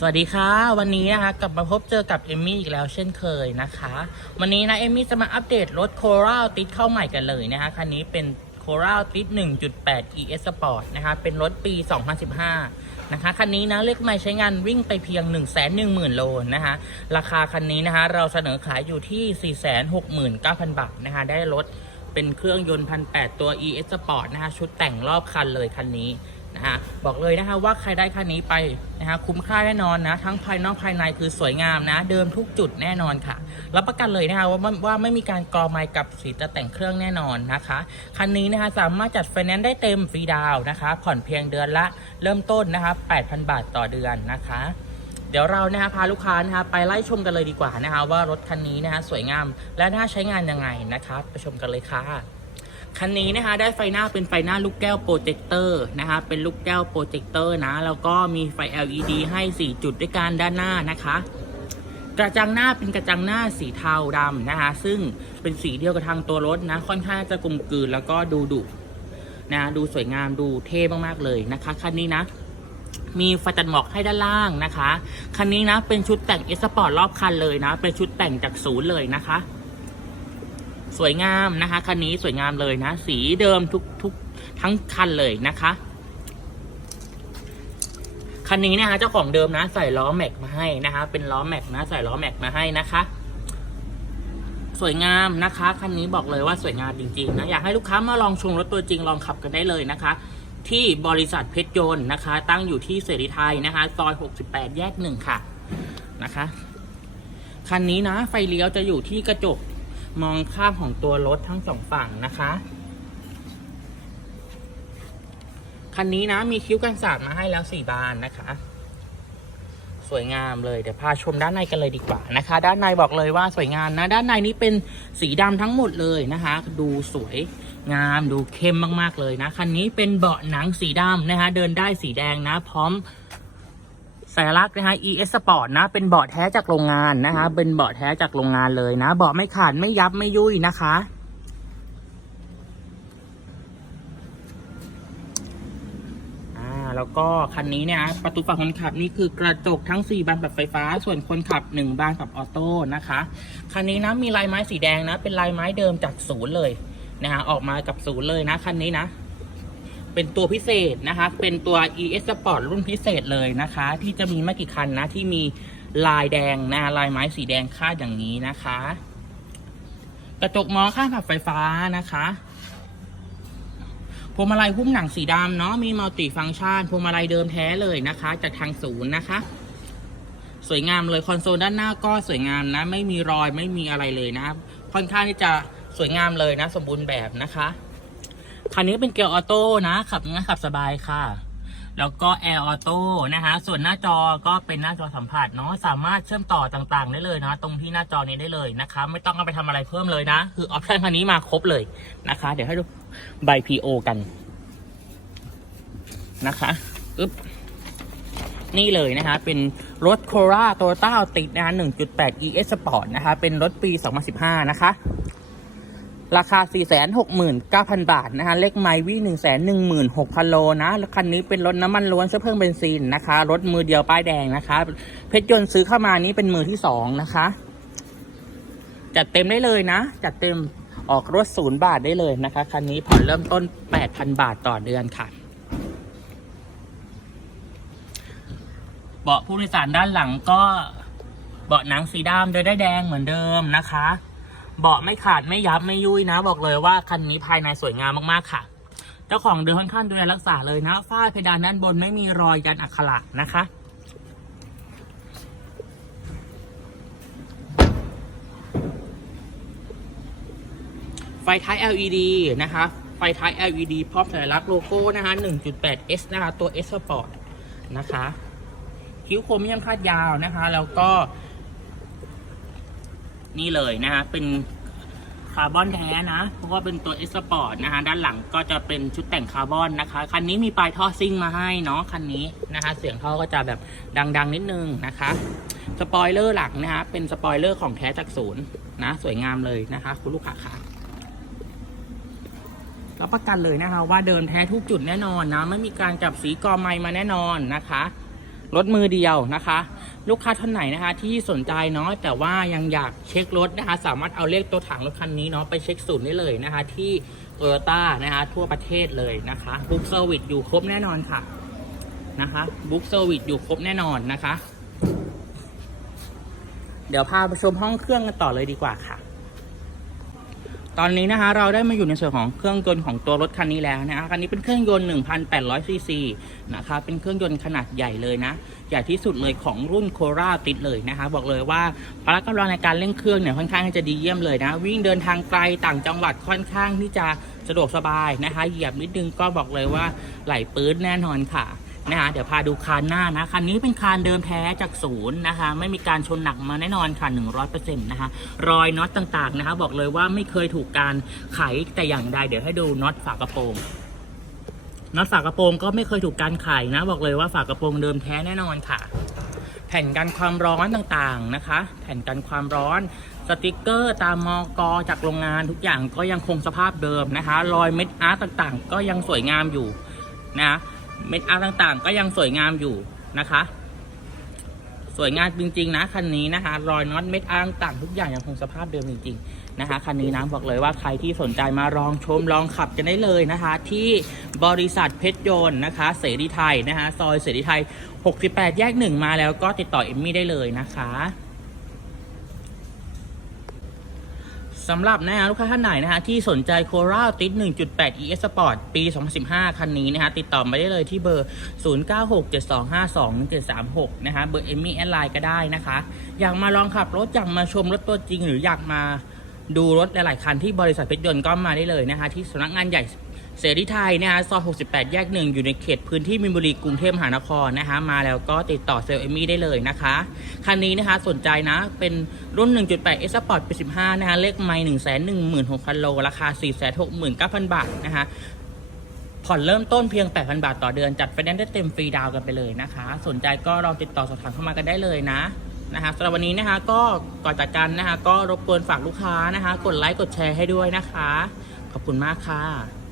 สวัสดีค่ะวันนี้นะคะกลับมาพบเจอกับเอมมี่อีกแล้วเช่นเคยนะคะ วันนี้นะเอมมี่จะมาอัปเดตรถโคราลติดเข้าใหม่กันเลยนะคะคันนี้เป็นโคราลติด1.8 ES Sport นะคะเป็นรถปี 2015 นะคะคันนี้นะเลขไม่ใช้งานวิ่งไปเพียง 1 1 0 0 0 0 โลนะคะราคาคันนี้นะคะเราเสนอขายอยู่ที่ 469,000 บาทนะคะได้รถเป็นเครื่องยนต์พันแตัว ES Sport นะคะชุดแต่งรอบคันเลยคันนี้ นะฮะบอกเลยนะคะว่าใครได้คันนี้ไปนะฮะคุ้มค่าแน่นอนนะทั้งภายนอกภายในคือสวยงามนะ เดิมทุกจุดแน่นอนค่ะรับประกันเลยนะคะว่าว่าไม่มีการกรอไม้กับสีจะแต่งเครื่องแน่นอนนะคะคันนี้นะคะสามารถจัดไฟแนนซ์ได้เต็มฟรีดาวนะคะผ่อนเพียงเดือนละเริ่มต้นนะคะ8,000 บาทต่อเดือนนะคะเดี๋ยวเรานะคะพาลูกค้านะคะไปไล่ชมกันเลยดีกว่านะคะว่ารถคันนี้นะคะสวยงามและน่าใช้งานยังไงนะคะ ไปชมกันเลยค่ะ คันนี้นะคะได้ไฟหน้าเป็นไฟหน้าลูกแก้วโปรเจคเตอร์นะคะเป็นลูกแก้วโปรเจคเตอร์นะแล้วก็มีไฟ LED ให้ 4 จุดด้วยกันด้านหน้านะคะ กระจังหน้าเป็นกระจังหน้าสีเทาดำนะคะ ซึ่งเป็นสีเดียวกับทางตัวรถนะค่อนข้างจะกลมกลืนแล้วก็ดูดุนะดูสวยงามดูเท่มากๆเลยนะคะคันนี้นะมีไฟตัดหมอกให้ด้านล่างนะคะ คันนี้นะเป็นชุดแต่งเอสปอร์ตรอบคันเลยนะ เป็นชุดแต่งจากศูนย์เลยนะคะ สวยงามนะคะ คันนี้สวยงามเลยนะ สีเดิมทุกทุกทั้งคันเลยนะคะ คันนี้นะคะเจ้าของเดิมนะ ใส่ล้อแม็กมาให้นะคะ เป็นล้อแม็กนะ ใส่ล้อแม็กมาให้นะคะสวยงามนะคะคันนี้บอกเลยว่าสวยงามจริงๆนะอยากให้ลูกค้ามาลองชมรถตัวจริงลองขับกันได้เลยนะคะ ที่บริษัทเพชรยนต์นะคะ ตั้งอยู่ที่เสรีไทยนะคะซอย 68 แยกหนึ่งค่ะนะคะคันนี้นะ ไฟเลี้ยวจะอยู่ที่กระจก มองข้างของตัวรถทั้งสองฝั่งนะคะ คันนี้นะมีคิ้วกันสาดมาให้แล้วสี่บานนะคะ สวยงามเลยเดี๋ยวพาชมด้านในกันเลยดีกว่านะคะ ด้านในบอกเลยว่าสวยงามนะ ด้านในนี้เป็นสีดำทั้งหมดเลยนะคะ ดูสวยงามดูเข้มมากๆเลยนะคันนี้เป็นเบาะหนังสีดำนะคะ เดินได้สีแดงนะ พร้อม สัญลักษณ์นะคะ ES Sport นะ เป็นเบาะแท้จากโรงงานนะคะ เป็นเบาะแท้จากโรงงานเลยนะ เบาะไม่ขาดไม่ยับไม่ยุ่ยนะคะ อ่า แล้วก็คันนี้เนี่ยประตูฝั่งคนขับนี่คือกระจกทั้ง 4 บานแบบไฟฟ้า ส่วนคนขับ 1 บานแบบออโต้นะคะ คันนี้นะมีลายไม้สีแดงนะ เป็นลายไม้เดิมจากศูนย์เลยนะคะออกมากับศูนย์เลยนะคันนี้นะ เป็นตัวพิเศษนะคะ เป็นตัว ES Sport รุ่นพิเศษเลยนะคะ ที่จะมีไม่กี่คันนะที่มีลายแดงนะลายไม้สีแดงคาดอย่างนี้นะคะ กระจกมองข้างขับไฟฟ้านะคะพวงมาลัยหุ้มหนังสีดำเนาะมีมัลติฟังก์ชันพวงมาลัยเดิมแท้เลยนะคะ จากทางศูนย์นะคะ สวยงามเลยคอนโซลด้านหน้าก็สวยงามนะ ไม่มีรอยไม่มีอะไรเลยนะค่อนข้างที่จะสวยงามเลยนะ สมบูรณ์แบบนะคะ คันนี้เป็นเกียร์ออโต้นะขับง่ายขับสบายค่ะ แล้วก็แอร์ออโต้นะคะ ส่วนหน้าจอก็เป็นหน้าจอสัมผัสเนาะสามารถเชื่อมต่อต่างๆ ได้เลยนะ ตรงที่หน้าจอนี้ได้เลยนะคะ ไม่ต้องเอาไปทำอะไรเพิ่มเลยนะ คือออปชันคันนี้มาครบเลยนะคะ เดี๋ยวให้ดูใบ PO กันนะคะอึ๊บนี่เลยนะคะ เป็นรถโคราโตโยต้าติดนะคะ1.8 ES Sport นะคะ เป็นรถปี 2015 นะคะ ราคา 469,000 บาทนะคะเลขไมล์วิ่ง116,000 โลนะ คันนี้เป็นรถน้ำมันล้วนเชื้อเพลิงเบนซินนะคะ รถมือเดียวป้ายแดงนะคะ เพชรยนต์ซื้อเข้ามานี้เป็นมือที่สองนะคะ จัดเต็มได้เลยนะ จัดเต็มออกรถศูนย์บาทได้เลยนะคะ คันนี้ผ่อนเริ่มต้น 8,000 บาทต่อเดือนค่ะเบาะผู้โดยสารด้านหลังก็เบาะหนังสีดำโดยได้แดงเหมือนเดิมนะคะ เบาะไม่ขาดไม่ยับไม่ยุ่ยนะ บอกเลยว่าคันนี้ภายในสวยงามมากๆค่ะ เจ้าของเดินค่อนข้างดูแลรักษาเลยนะฝ้าเพดานด้านบนไม่มีรอยยันอักขระนะคะไฟท้าย LED นะคะ ไฟท้าย LED พร้อมสัญลักษณ์โลโก้นะคะ 1.8S นะคะ ตัว S Sport นะคะ คิ้วโครเมียมคาดยาวนะคะ แล้วก็ นี่เลยนะคะ เป็น คาร์บอนแท้นะ เพราะว่าเป็นตัว S Sport นะคะด้านหลังก็จะเป็นชุดแต่งคาร์บอนนะคะ คันนี้มีปลายท่อซิ่งมาให้เนาะคันนี้นะคะ เสียงท่อก็จะแบบดังๆ นิดนึงนะคะสปอยเลอร์หลังนะคะเป็นสปอยเลอร์ของแท้จากศูนย์นะ สวยงามเลยนะคะ คุณลูกค้าค่ะรับประกันเลยนะคะว่าเดินแท้ทุกจุดแน่นอนนะ ไม่มีการจับสีกอไมมาแน่นอนนะคะ รถมือเดียวนะคะ ลูกค้าท่านไหนนะคะ ที่สนใจเนาะแต่ว่ายังอยากเช็ครถนะคะ สามารถเอาเลขตัวถังรถคันนี้เนาะไปเช็คศูนย์ได้เลยนะคะ ที่โตโยต้านะคะ ทั่วประเทศเลยนะคะบุ๊กเซอร์วิสอยู่ครบแน่นอนค่ะนะคะบุ๊กเซอร์วิสอยู่ครบแน่นอนนะคะ เดี๋ยวพาไปชมห้องเครื่องกันต่อเลยดีกว่าค่ะ ตอนนี้นะคะเราได้มาอยู่ในส่วนของเครื่องยนต์ของตัวรถคันนี้แล้วนะคะคันนี้เป็นเครื่องยนต์1,800ซีซีนะคะเป็นเครื่องยนต์ขนาดใหญ่เลยนะใหญ่ที่สุดเลยของรุ่นโคราติดเลยนะคะบอกเลยว่าพละกำลังในการเร่งเครื่องเนี่ยค่อนข้างจะดีเยี่ยมเลยนะ วิ่งเดินทางไกลต่างจังหวัดค่อนข้างที่จะสะดวกสบายนะคะเหยียบนิดนึงก็บอกเลยว่าไหลปื้นแน่นอนค่ะ นะคะเดี๋ยวพาดูคานหน้านะคันนี้เป็นคานเดิมแท้จากศูนย์นะคะ ไม่มีการชนหนักมาแน่นอนค่ะ100%นะคะรอยน็อตต่างๆนะคะ บอกเลยว่าไม่เคยถูกการไขแต่อย่างใดเดี๋ยวให้ดูน็อตฝากระโปรงน็อตฝากระโปรงก็ไม่เคยถูกการไขนะ บอกเลยว่าฝากระโปรงเดิมแท้แน่นอนค่ะ แผ่นกันความร้อนต่างๆนะคะ แผ่นกันความร้อนสติกเกอร์ตามมอกอจากโรงงานทุกอย่างก็ยังคงสภาพเดิมนะคะ รอยเม็ดอาร์ตต่างๆ ก็ยังสวยงามอยู่นะ เม็ดอาร์ต่างๆ ก็ยังสวยงามอยู่นะคะ สวยงามจริง ๆ นะคันนี้นะคะ รอยน็อตเม็ดอาร์ตต่างๆทุกอย่างยังคงสภาพเดิมจริง ๆ นะคะคันนี้นะบอกเลยว่าใครที่สนใจมาลองชมลองขับกันได้เลยนะคะ ที่บริษัทเพชรยนต์นะคะ เสรีไทยนะคะซอยเสรีไทย 68 แยกหนึ่งมาแล้วก็ติดต่อเอมมี่ได้เลยนะคะ สำหรับนะฮะลูกค้าท่านไหนนะฮะที่สนใจโคราติด 1.8 ES Sport ปี 2015 คันนี้นะฮะติดต่อมาได้เลยที่เบอร์ 0967252136 นะฮะเบอร์เอมี่แอนไลน์ก็ได้นะคะ อยากมาลองขับรถ อยากมาชมรถตัวจริง หรืออยากมาดูรถหลาย ๆ คันที่บริษัทเพชรยนต์ก็มาได้เลยนะคะที่สำนักงานใหญ่ เสรีไทยนะคะซอย 68 แยกหนึ่งอยู่ในเขตพื้นที่มินบุรีกรุงเทพมหานครนะคะมาแล้วก็ติดต่อเซลล์เอมมี่ได้เลยนะคะ คันนี้นะคะสนใจนะ เป็นรุ่น 1.8 S Sport ปี15นะคะเลขไมล์116,000 โล ราคา 469,000 บาทนะคะผ่อนเริ่มต้นเพียง 8,000 บาทต่อเดือน จัดไฟแนนซ์ได้เต็มฟรีดาวกันไปเลยนะคะ สนใจก็ลองติดต่อสอบถามเข้ามากันได้เลยนะนะคะสำหรับวันนี้นะคะก็ก่อนจากกันนะคะก็รบกวนฝากลูกค้านะคะ กดไลค์กดแชร์ให้ด้วยนะคะ ขอบคุณมากค่ะ